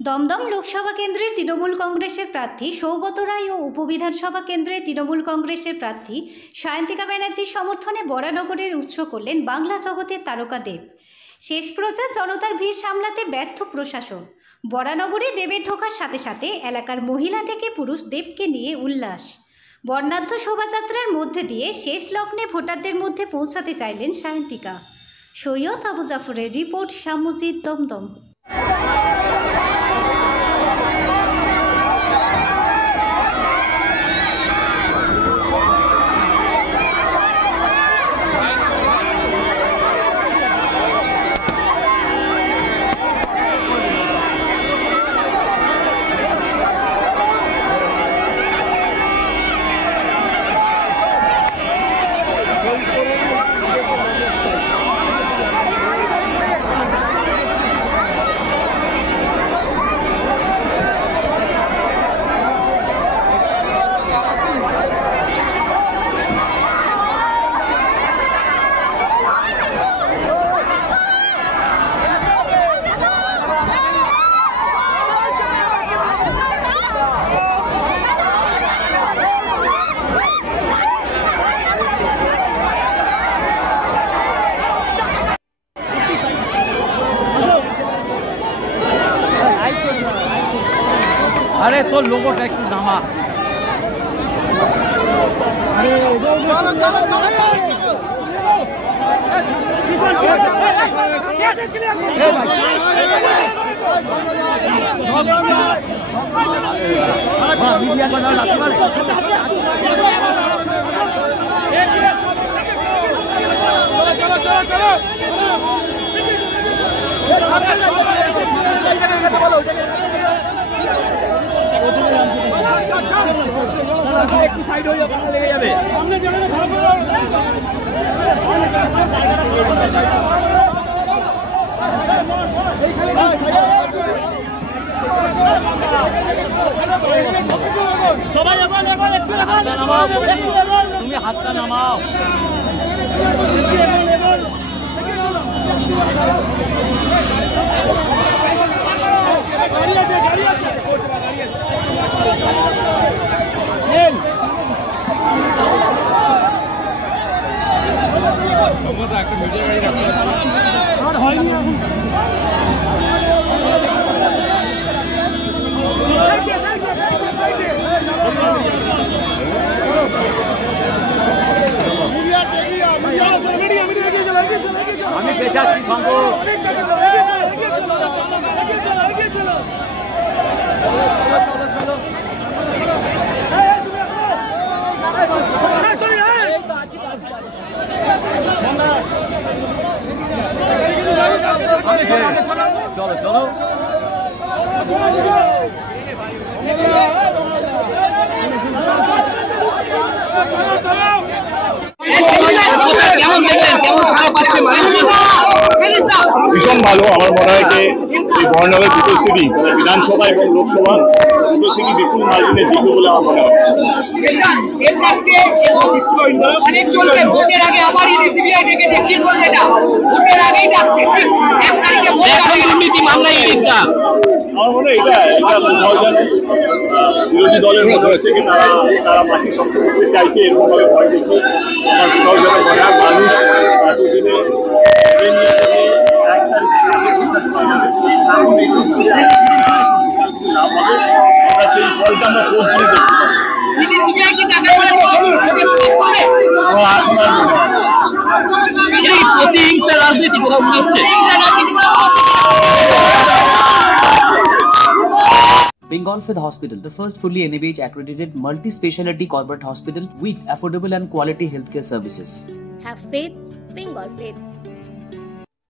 দমদম লোকসভা কেন্দ্রের তৃণমূল কংগ্রেসের প্রার্থী সৌগত রায় ও উপবিধানসভা কেন্দ্রের তৃণমূল কংগ্রেসের প্রার্থী সায়ন্তিকা ব্যানার্জির সমর্থনে বরানগরের উৎস করলেন বাংলা জগতের তারকা দেব। শেষ প্রচার জনতার ভিড় সামলাতে ব্যর্থ প্রশাসন। বরানগরে দেবের ঢোকার সাথে সাথে এলাকার মহিলা থেকে পুরুষ দেবকে নিয়ে উল্লাস। বর্ণাঢ্য শোভাযাত্রার মধ্যে দিয়ে শেষ লগ্নে ভোটারদের মধ্যে পৌঁছাতে চাইলেন সায়ন্তিকা। সৈয়দ আবু জাফরের রিপোর্ট, সামুজিদ, দমদম। अरे तो लोगों का एक नामा साइड हो जाए सामने সবাই তুমি হাতটা নামাও। আমি বেঁচাচ্ছি সঙ্গ চলো চলো ভীষণ ভালো। আমার মনে হয় যে এই বর্ণাঢ্য দুটো সিটি বিধানসভা এবং লোকসভা দুটো সিটি বিপুল মার্জিনে জিতবে বলে আমার মনে হয়। ভোটের আগে আবার সিবিআই ডেকে দেখি বলবে না, ভোটের আগেই ডাকছে দুর্নীতি মামলায় ইডিটা। আমার মনে হয় এটা কোথাও যেন বিরোধী দলের মধ্যে হচ্ছে কি তারা মাটি শক্ত করতে চাইছে, এরকম ভাবে ভয় দেখিয়ে আমার কোথাও যেন মনে হয় মানুষ এতদিনে লাভ হবে, আমরা সেই ফলটা আমরা করছি দেখতে প্রতিহিংসা রাজনীতি কোথাও মনে হচ্ছে। Bengal Fifth Hospital, the first fully NABH accredited multi-speciality corporate hospital with affordable and quality healthcare services. Have faith, Bengal Faith.